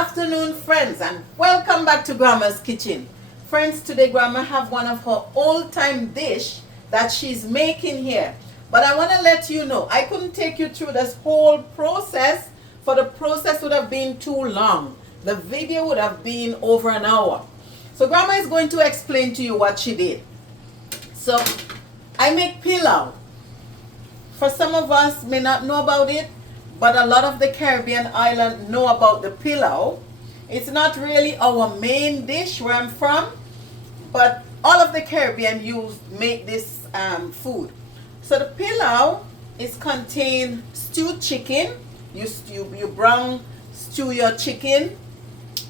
afternoon, friends, and welcome back to Grandma's Kitchen. Friends, today Grandma have one of her old-time dish that she's making here. But I want to let you know, I couldn't take you through this whole process, for the process would have been too long. The video would have been over an hour. So Grandma is going to explain to you what she did. So, I make pilau. For some of us may not know about it, but a lot of the Caribbean island know about the pilau. It's not really our main dish where I'm from, but all of the Caribbean make this food. So the pilau is contain stewed chicken. You brown stew your chicken.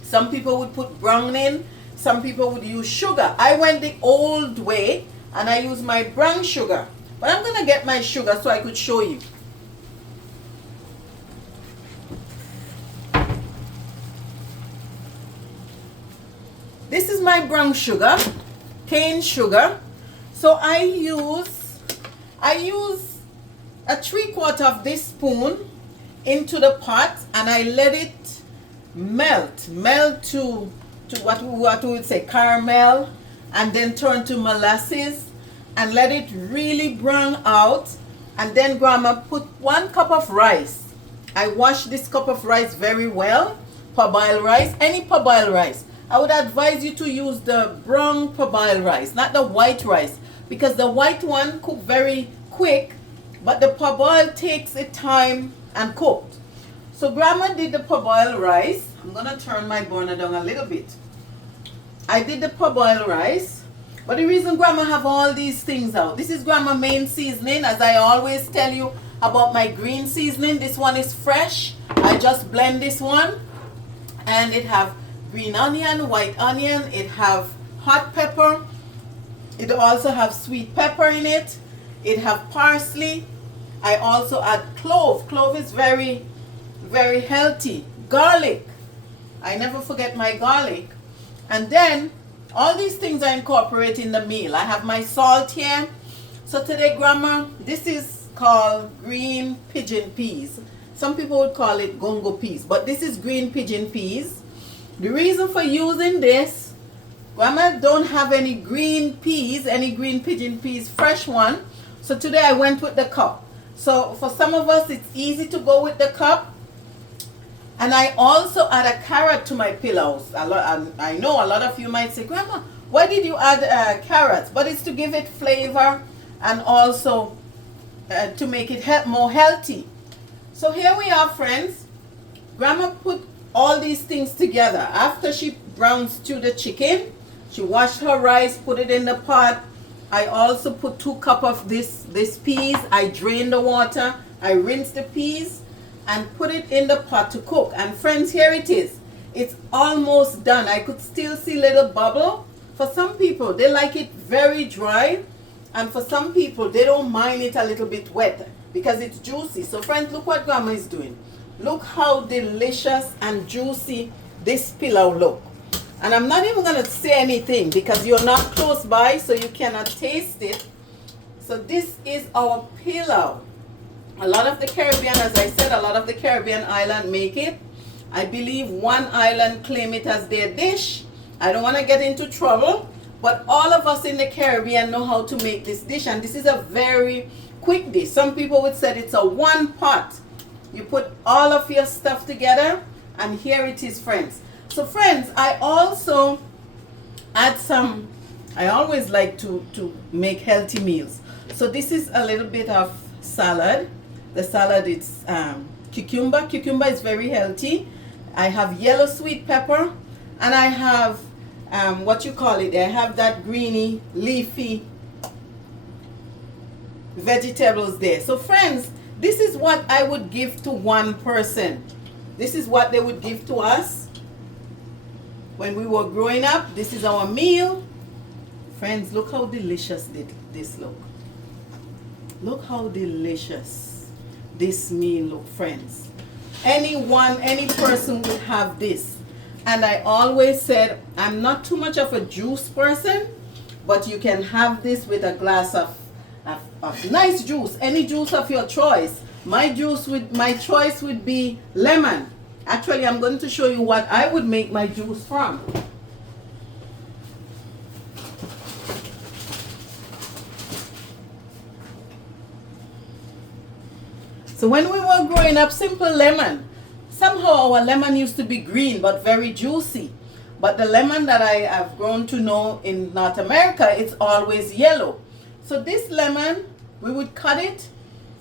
Some people would put brown in. Some people would use sugar. I went the old way and I use my brown sugar. But I'm gonna get my sugar so I could show you. This is my brown sugar, cane sugar. So I use a 3/4 of this spoon into the pot and I let it melt to what we would say caramel, and then turn to molasses and let it really brown out. And then Grandma put 1 cup of rice. I wash this cup of rice very well, parboiled rice, any parboiled rice. I would advise you to use the brown parboiled rice, not the white rice, because the white one cook very quick, but the parboiled takes its time and cooked. So Grandma did the parboiled rice. I'm gonna turn my burner down a little bit. I did the parboiled rice, but the reason Grandma have all these things out, this is Grandma main seasoning, as I always tell you about my green seasoning. This one is fresh. I just blend this one, and it have green onion, white onion, it have hot pepper, it also have sweet pepper in it, it have parsley. I also add clove. Clove is very, very healthy. Garlic, I never forget my garlic. And then all these things I incorporate in the meal. I have my salt here. So today, Grandma, this is called green pigeon peas. Some people would call it gongo peas, but this is green pigeon peas. The reason for using this, Grandma don't have any green peas, any green pigeon peas, fresh one. So today I went with the cup. So for some of us, it's easy to go with the cup. And I also add a carrot to my pilaus. I know a lot of you might say, Grandma, why did you add carrots? But it's to give it flavor and also to make it more healthy. So here we are, friends. Grandma put all these things together. After she brown stewed the chicken, she washed her rice, put it in the pot. I also put 2 cups of this peas. I drain the water, I rinse the peas and put it in the pot to cook. And friends, here it is. It's almost done. I could still see little bubble. For some people, they like it very dry, and for some people, they don't mind it a little bit wet because it's juicy. So friends, look what Grandma is doing. Look how delicious and juicy this pilau look. And I'm not even going to say anything because you're not close by, so you cannot taste it. So this is our pilau. A lot of the Caribbean, as I said, a lot of the Caribbean island make it. I believe one island claim it as their dish. I don't want to get into trouble, but all of us in the Caribbean know how to make this dish, and this is a very quick dish. Some people would say it's a 1 pot. You put all of your stuff together, and here it is, friends. So friends, I also add some, I always like to make healthy meals. So this is a little bit of salad. The salad is cucumber. Cucumber is very healthy. I have yellow sweet pepper, and I have what you call it, I have that greeny leafy vegetables there. So friends, this is what I would give to one person. This is what they would give to us when we were growing up. This is our meal. Friends, look how delicious this look. Look how delicious this meal look, friends. Any person would have this. And I always said, I'm not too much of a juice person, but you can have this with a glass of nice juice, any juice of your choice. My choice would be lemon. Actually, I'm going to show you what I would make my juice from. So when we were growing up, simple lemon. Somehow our lemon used to be green but very juicy. But the lemon that I have grown to know in North America, it's always yellow. So this lemon, we would cut it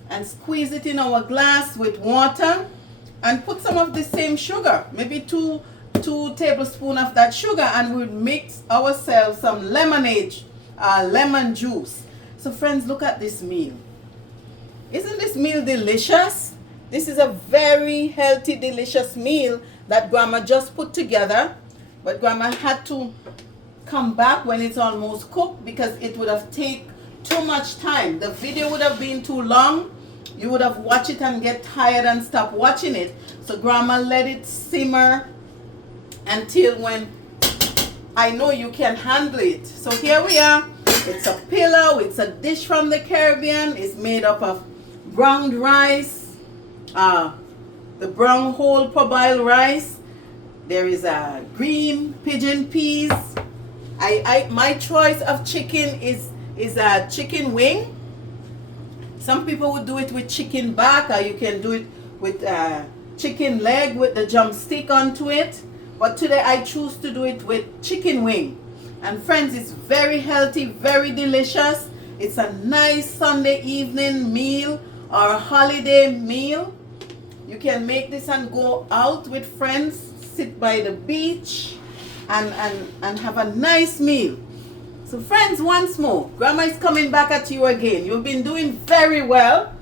and squeeze it in our glass with water and put some of the same sugar, maybe two tablespoons of that sugar, and we would mix ourselves some lemonade, lemon juice. So friends, look at this meal. Isn't this meal delicious? This is a very healthy, delicious meal that Grandma just put together. But Grandma had to come back when it's almost cooked because it would have taken too much time. The video would have been too long. You would have watched it and get tired and stop watching it. So Grandma let it simmer until when I know you can handle it. So here we are. It's a pillow. It's a dish from the Caribbean. It's made up of browned rice, the brown whole parboiled rice. There is a green pigeon peas. My choice of chicken is a chicken wing. Some people would do it with chicken back, or you can do it with chicken leg with the drumstick onto it. But today I choose to do it with chicken wing. And friends, it's very healthy, very delicious. It's a nice Sunday evening meal or a holiday meal. You can make this and go out with friends, sit by the beach and have a nice meal. So friends, once more, Grandma is coming back at you again. You've been doing very well.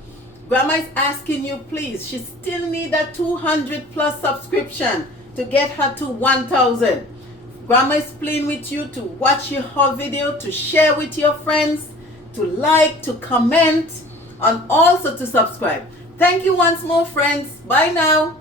Grandma is asking you, please, she still needs a 200 plus subscription to get her to 1,000. Grandma is playing with you to watch her video, to share with your friends, to like, to comment, and also to subscribe. Thank you once more, friends. Bye now.